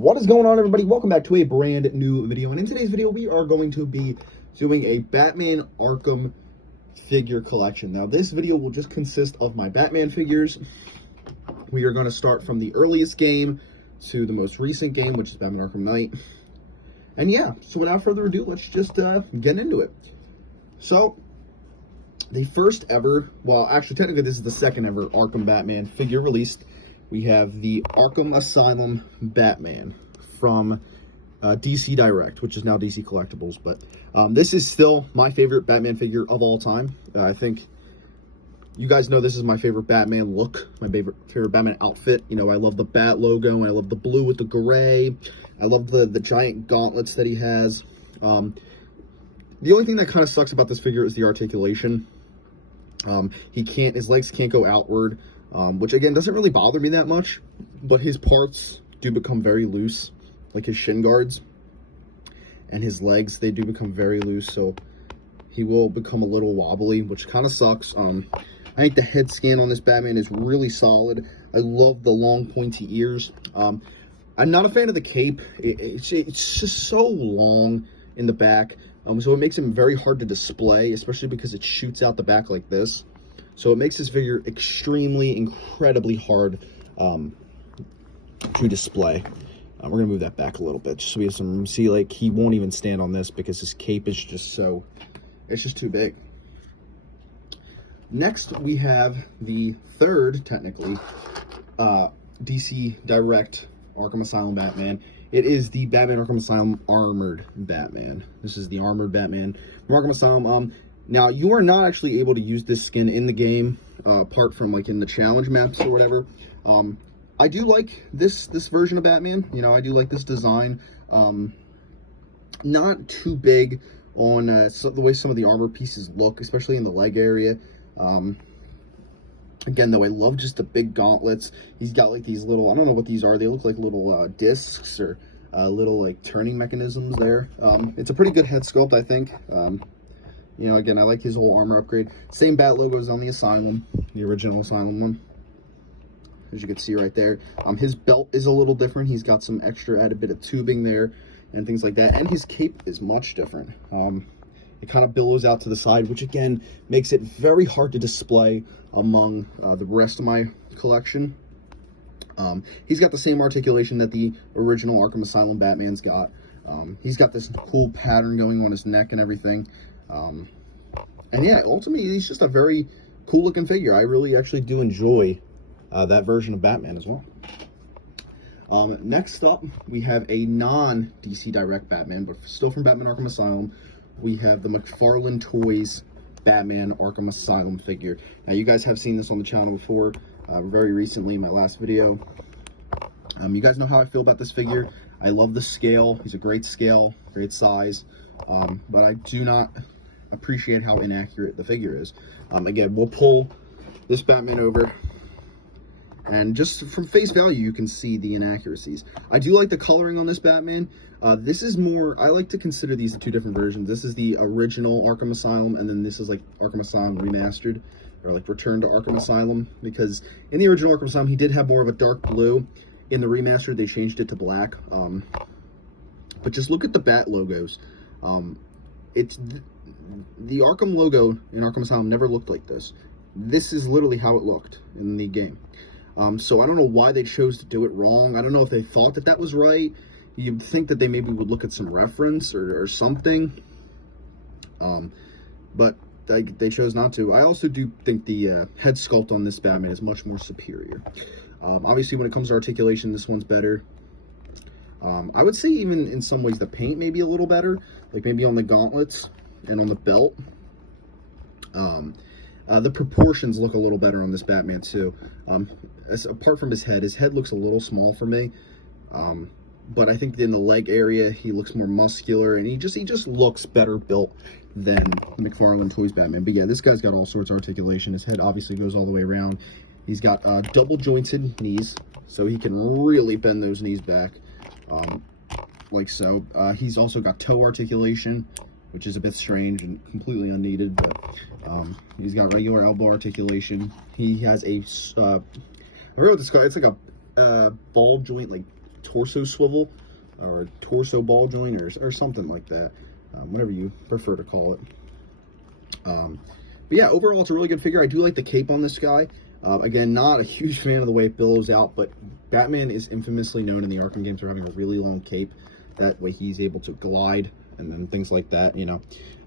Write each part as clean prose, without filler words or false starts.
What is going on, everybody? Welcome back to a brand new video, and in today's video we are going to be doing a Batman Arkham figure collection. Now this video will just consist of my Batman figures. We are going to start from the earliest game to the most recent game, which is Batman Arkham Knight. And yeah, so without further ado, let's just get into it. So the first ever, well actually technically this is the second ever Arkham Batman figure released. We have the Arkham Asylum Batman from DC Direct, which is now DC Collectibles. But this is still my favorite Batman figure of all time. I think you guys know this is my favorite Batman look, my favorite Batman outfit. You know, I love the Bat logo, and I love the blue with the gray. I love the giant gauntlets that he has. The only thing that kind of sucks about this figure is the articulation. His legs can't go outward. Which again doesn't really bother me that much, but his parts do become very loose, like his shin guards and his legs, they do become very loose, so he will become a little wobbly, which kind of sucks. I think the head scan on this Batman is really solid. I love the long pointy ears. I'm not a fan of the cape. It's just so long in the back, so it makes him very hard to display, especially because it shoots out the back like this. So it makes this figure incredibly hard to display. We're going to move that back a little bit just so we have some room. See, like, he won't even stand on this because his cape is just so, it's just too big. Next, we have the third, technically, DC Direct Arkham Asylum Batman. It is the Batman Arkham Asylum Armored Batman. This is the Armored Batman from Arkham Asylum. Now, you are not actually able to use this skin in the game, apart from, like, in the challenge maps or whatever. I do like this version of Batman. You know, I do like this design. Not too big on the way some of the armor pieces look, especially in the leg area. Again, though, I love just the big gauntlets. He's got, like, these little, I don't know what these are. They look like little discs or little, like, turning mechanisms there. It's a pretty good head sculpt, I think. You know, again, I like his whole armor upgrade. Same bat logos on the Asylum, the original Asylum one, as you can see right there. His belt is a little different. He's got some extra added bit of tubing there and things like that. And his cape is much different. It kind of billows out to the side, which again makes it very hard to display among the rest of my collection. He's got the same articulation that the original Arkham Asylum Batman's got. He's got this cool pattern going on his neck and everything. And yeah, ultimately, he's just a very cool looking figure. I really actually do enjoy that version of Batman as well. Next up, we have a non-DC Direct Batman, but still from Batman Arkham Asylum. We have the McFarlane Toys Batman Arkham Asylum figure. Now, you guys have seen this on the channel before, very recently in my last video. You guys know how I feel about this figure. I love the scale. He's a great scale, great size, but I do not appreciate how inaccurate the figure is. Again, we'll pull this Batman over, and just from face value, you can see the inaccuracies. I do like the coloring on this Batman. This is more, I like to consider these the two different versions. This is the original Arkham Asylum, and then this is like Arkham Asylum Remastered, or like Return to Arkham Asylum, because in the original Arkham Asylum, he did have more of a dark blue. In the Remastered, they changed it to black. But just look at the bat logos. It's the Arkham logo in Arkham Asylum never looked like this. This is literally how it looked in the game. So I don't know why they chose to do it wrong. I don't know if they thought that was right. You'd think that they maybe would look at some reference or something. But they chose not to. I also do think the head sculpt on this Batman is much more superior. Obviously, when it comes to articulation, this one's better. I would say even in some ways the paint may be a little better, like maybe on the gauntlets and on the belt. The proportions look a little better on this Batman too. Apart from his head looks a little small for me. But I think in the leg area, he looks more muscular, and he just looks better built than McFarlane Toys Batman. But yeah, this guy's got all sorts of articulation. His head obviously goes all the way around. He's got double jointed knees, so he can really bend those knees back, like so. He's also got toe articulation, which is a bit strange and completely unneeded, but he's got regular elbow articulation. He has a, I forget what this called. It's like a ball joint, like torso swivel or torso ball joint or something like that, whatever you prefer to call it. But yeah, overall, it's a really good figure. I do like the cape on this guy. Again, not a huge fan of the way it billows out, but Batman is infamously known in the Arkham games for having a really long cape. That way he's able to glide and then things like that, you know.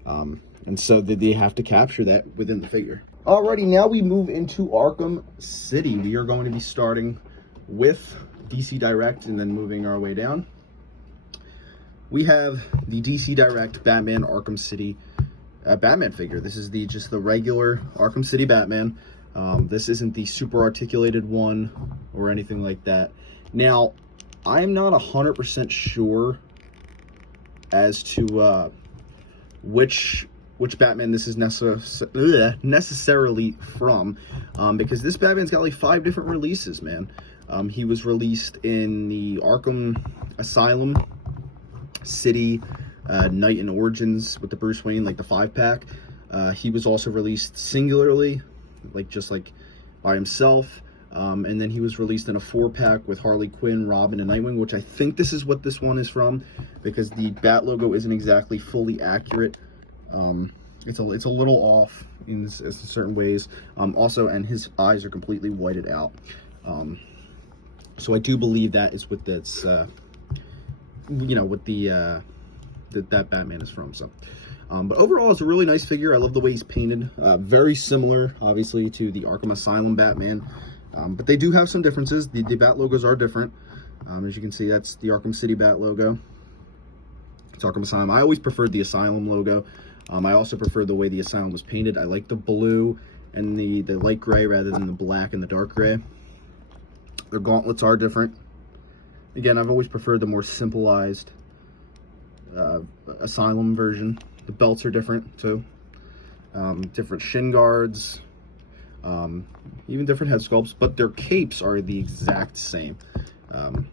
And so they have to capture that within the figure. Alrighty, now we move into Arkham City. We are going to be starting with DC Direct and then moving our way down. We have the DC Direct Batman Arkham City Batman figure. This is just the regular Arkham City Batman. This isn't the super articulated one or anything like that. Now, I'm not 100% sure as to which Batman this is necessarily from, because this Batman's got like 5 different releases, man. He was released in the Arkham Asylum City Night and Origins with the Bruce Wayne, like the 5-pack. He was also released singularly, just by himself. And then he was released in a 4-pack with Harley Quinn, Robin, and Nightwing, which I think this is what this one is from, because the Bat logo isn't exactly fully accurate. It's a little off in certain ways. Also, and his eyes are completely whited out. So I do believe that is what that's, what that Batman is from. So, but overall, it's a really nice figure. I love the way he's painted. Very similar, obviously, to the Arkham Asylum Batman. But they do have some differences. The Bat logos are different. As you can see, that's the Arkham City Bat logo. It's Arkham Asylum. I always preferred the Asylum logo. I also prefer the way the Asylum was painted. I like the blue and the light gray rather than the black and the dark gray. Their gauntlets are different. Again, I've always preferred the more simplified Asylum version. The belts are different too. Different shin guards. Even different head sculpts, but their capes are the exact same.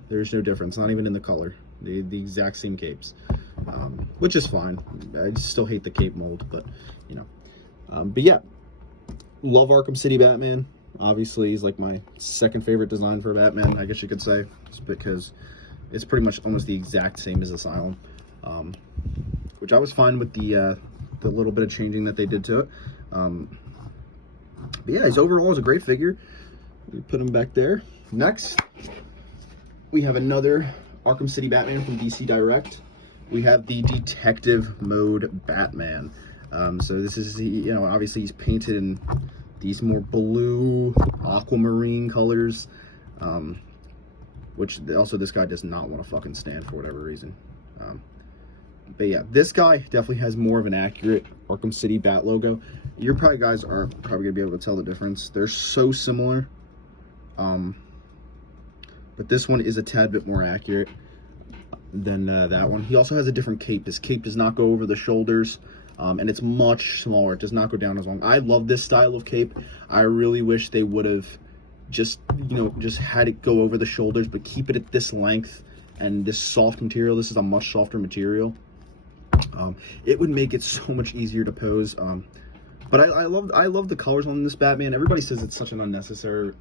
There's no difference, not even in the color. The exact same capes, which is fine. I still hate the cape mold, but you know. But yeah, love Arkham City Batman. Obviously, he's like my second favorite design for Batman, I guess you could say, just because it's pretty much almost the exact same as Asylum, which I was fine with the little bit of changing that they did to it. But yeah, overall is a great figure. We put him back there. Next, we have another Arkham City Batman from DC Direct. We have the Detective Mode Batman. So this is, obviously he's painted in these more blue aquamarine colors, which also this guy does not want to fucking stand for whatever reason. But yeah, this guy definitely has more of an accurate Arkham City Bat logo. Your guys are probably gonna be able to tell the difference. They're so similar, but this one is a tad bit more accurate than that one. He also has a different cape. His cape does not go over the shoulders, and it's much smaller. It does not go down as long. I love this style of cape. I really wish they would have just had it go over the shoulders, but keep it at this length and this soft material. This is a much softer material. It would make it so much easier to pose. But I love the colors on this Batman. Everybody says it's such an unnecessary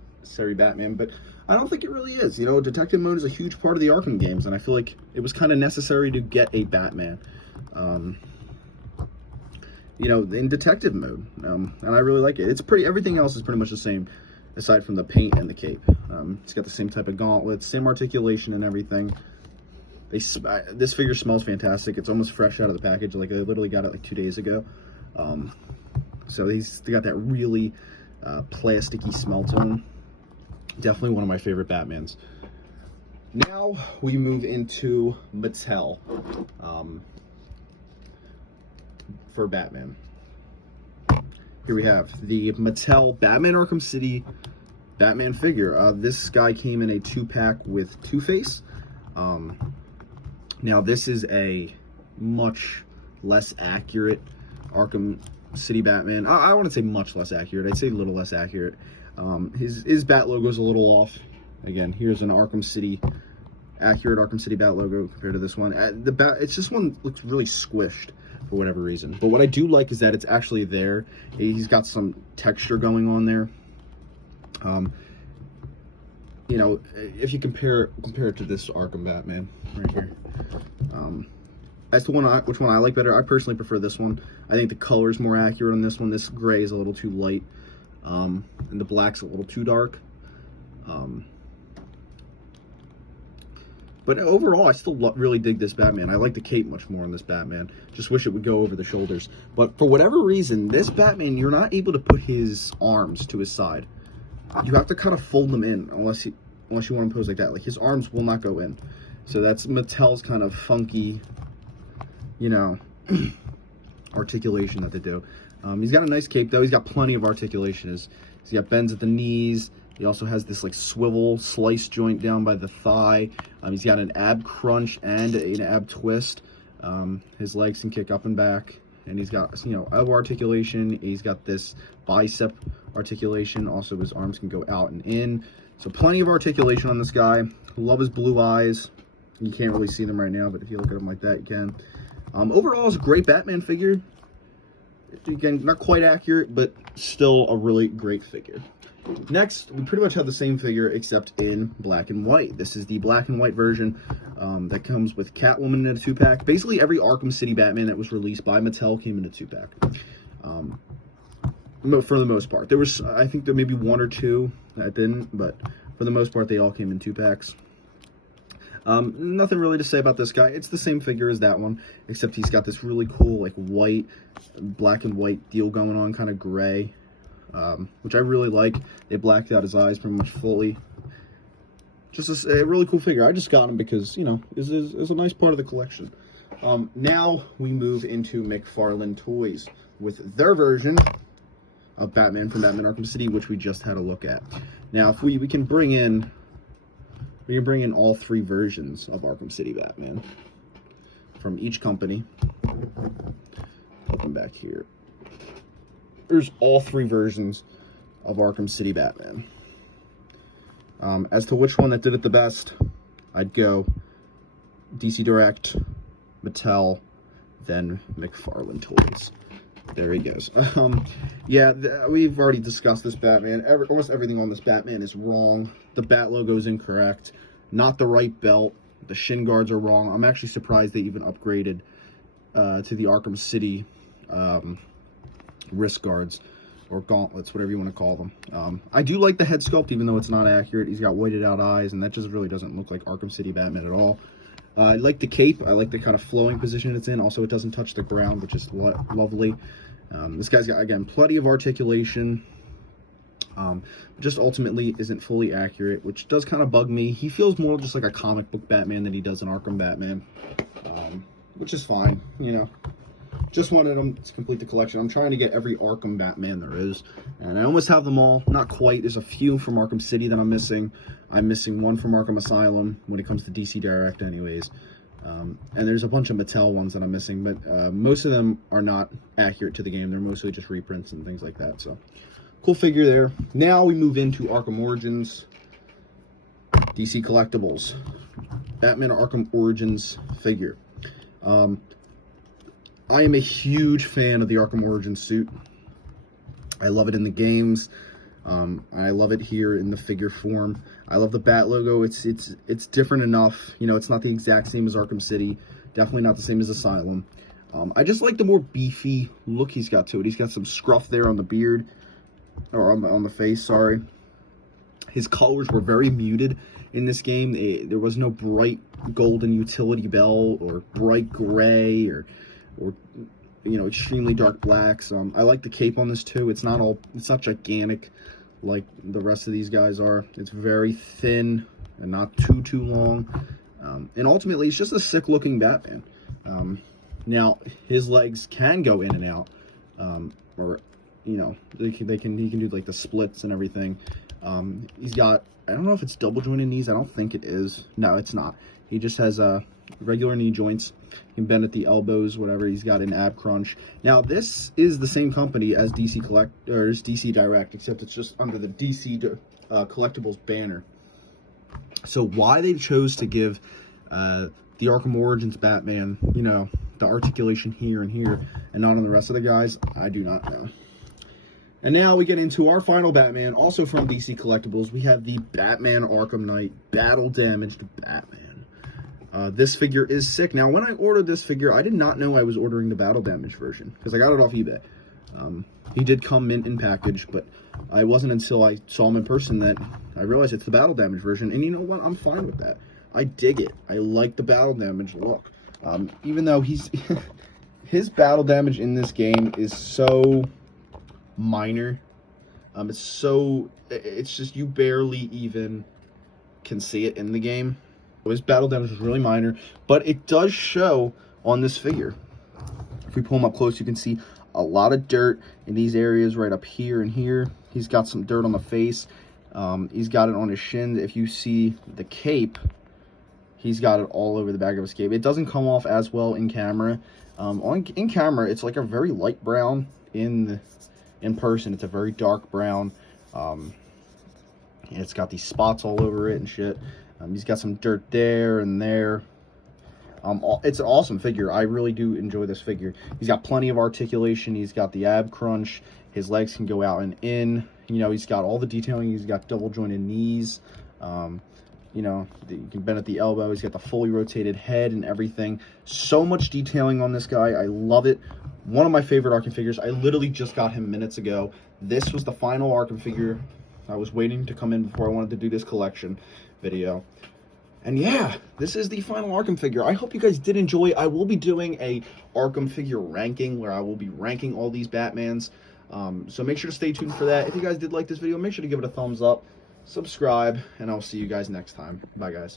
Batman, but I don't think it really is. Detective mode is a huge part of the Arkham games, and I feel like it was kind of necessary to get a Batman, in detective mode. And I really like it. Everything else is pretty much the same, aside from the paint and the cape. It's got the same type of gauntlets, same articulation and everything. This figure smells fantastic. It's almost fresh out of the package. Like, I literally got it like 2 days ago. So they got that really plasticky smell to him. Definitely one of my favorite Batmans. Now we move into Mattel for Batman. Here we have the Mattel Batman Arkham City Batman figure. This guy came in a 2-pack with Two-Face. Now this is a much less accurate Arkham City Batman. I wouldn't say much less accurate. I'd say a little less accurate. His Bat logo is a little off. Again, here's an accurate Arkham City Bat logo compared to this one. This one looks really squished for whatever reason. But what I do like is that it's actually there. He's got some texture going on there. you know, if you compare it to this Arkham Batman right here, as to which one I like better, I personally prefer this one. I think the color is more accurate on this one. This gray is a little too light, and the black's a little too dark. But overall, I still really dig this Batman. I like the cape much more on this Batman. Just wish it would go over the shoulders. But for whatever reason, this Batman, you're not able to put his arms to his side. You have to kind of fold them in, unless you want to pose like that. Like, his arms will not go in. So that's Mattel's kind of funky, you know, articulation that they do. He's got a nice cape, though. He's got plenty of articulation. He's got bends at the knees. He also has this, like, swivel slice joint down by the thigh. He's got an ab crunch and an ab twist. His legs can kick up and back. And he's got, you know, elbow articulation. He's got this bicep articulation. Also, his arms can go out and in. So plenty of articulation on this guy. Love his blue eyes. You can't really see them right now, but if you look at them like that, you can. Overall, it's a great Batman figure. Again, not quite accurate, but still a really great figure. Next, we pretty much have the same figure, except in black and white. This is the black and white version that comes with Catwoman in a 2-pack. Basically, every Arkham City Batman that was released by Mattel came in a 2-pack. For the most part. There was, I think there may be 1 or 2 that didn't, but for the most part, they all came in 2-packs. Nothing really to say about this guy. It's the same figure as that one, except he's got this really cool, like, white, black and white deal going on, kind of gray, which I really like. They blacked out his eyes pretty much fully. Just a really cool figure. I just got him because, you know, it's a nice part of the collection. Now we move into McFarlane Toys with their version of Batman from Batman Arkham City, which we just had a look at. Now, if we can bring in all 3 versions of Arkham City Batman from each company. Put them back here. There's all 3 versions of Arkham City Batman. As to which one that did it the best, I'd go DC Direct, Mattel, then McFarlane Toys. There he goes. Yeah, we've already discussed this Batman. Almost everything on this Batman is wrong. The Bat logo is incorrect. Not the right belt. The shin guards are wrong. I'm actually surprised they even upgraded to the Arkham City wrist guards or gauntlets, whatever you want to call them. I do like the head sculpt, even though it's not accurate. He's got whited out eyes, and that just really doesn't look like Arkham City Batman at all. I like the cape. I like the kind of flowing position it's in. Also, it doesn't touch the ground, which is lovely. This guy's got, again, plenty of articulation. Just ultimately isn't fully accurate, which does kind of bug me. He feels more just like a comic book Batman than he does an Arkham Batman, which is fine, you know. Just wanted him to complete the collection. I'm trying to get every Arkham Batman there is, and I almost have them all. Not quite. There's a few from Arkham City that I'm missing. I'm missing one from Arkham Asylum when it comes to DC Direct anyways. And there's a bunch of Mattel ones that I'm missing, but most of them are not accurate to the game. They're mostly just reprints and things like that, so cool figure there. Now we move into Arkham Origins, DC Collectibles, Batman Arkham Origins figure. I am a huge fan of the Arkham Origins suit. I love it in the games. I love it here in the figure form. I love the Bat logo. It's different enough. You know, it's not the exact same as Arkham City. Definitely not the same as Asylum. I just like the more beefy look he's got to it. He's got some scruff there on the beard, or on the face, sorry. His colors were very muted in this game. There was no bright golden utility belt or bright gray or you know, extremely dark blacks. I like the cape on this too. It's not gigantic like the rest of these guys are. It's very thin and not too long. And ultimately, it's just a sick looking Batman. Now his legs can go in and out, or you know, he can do like the splits and everything. He's got, I don't know if it's double jointed knees. I don't think it is. No, it's not. He just has regular knee joints. He can bend at the elbows, whatever. He's got an ab crunch. Now, this is the same company as DC Direct, except it's just under the DC Collectibles banner. So why they chose to give the Arkham Origins Batman, you know, the articulation here and here, and not on the rest of the guys, I do not know. And now we get into our final Batman, also from DC Collectibles. We have the Batman Arkham Knight Battle Damaged Batman. This figure is sick. Now, when I ordered this figure, I did not know I was ordering the Battle Damaged version, because I got it off eBay. He did come mint in package, but I wasn't until I saw him in person that I realized it's the Battle Damage version. And you know what? I'm fine with that. I dig it. I like the Battle Damage look. Even though he's his battle damage in this game is so minor. It's just you barely even can see it in the game. His battle damage is really minor, but it does show on this figure. If we pull him up close, you can see a lot of dirt in these areas right up here and here. He's got some dirt on the face. He's got it on his shins. If you see the cape, he's got it all over the back of his cape. It doesn't come off as well in camera. In camera, it's like a very light brown. In person, it's a very dark brown. And it's got these spots all over it and shit. He's got some dirt there and there. It's an awesome figure. I really do enjoy this figure. He's got plenty of articulation. He's got the ab crunch. His legs can go out and in. You know, he's got all the detailing. He's got double jointed knees. You know, you can bend at the elbow. He's got the fully rotated head and everything. So much detailing on this guy. I love it. One of my favorite Arkham figures. I literally just got him minutes ago. This was the final Arkham figure. I was waiting to come in before I wanted to do this collection video. And yeah, this is the final Arkham figure. I hope you guys did enjoy. I will be doing a Arkham figure ranking where I will be ranking all these Batmans. So make sure to stay tuned for that. If you guys did like this video, make sure to give it a thumbs up, subscribe, and I'll see you guys next time. Bye, guys.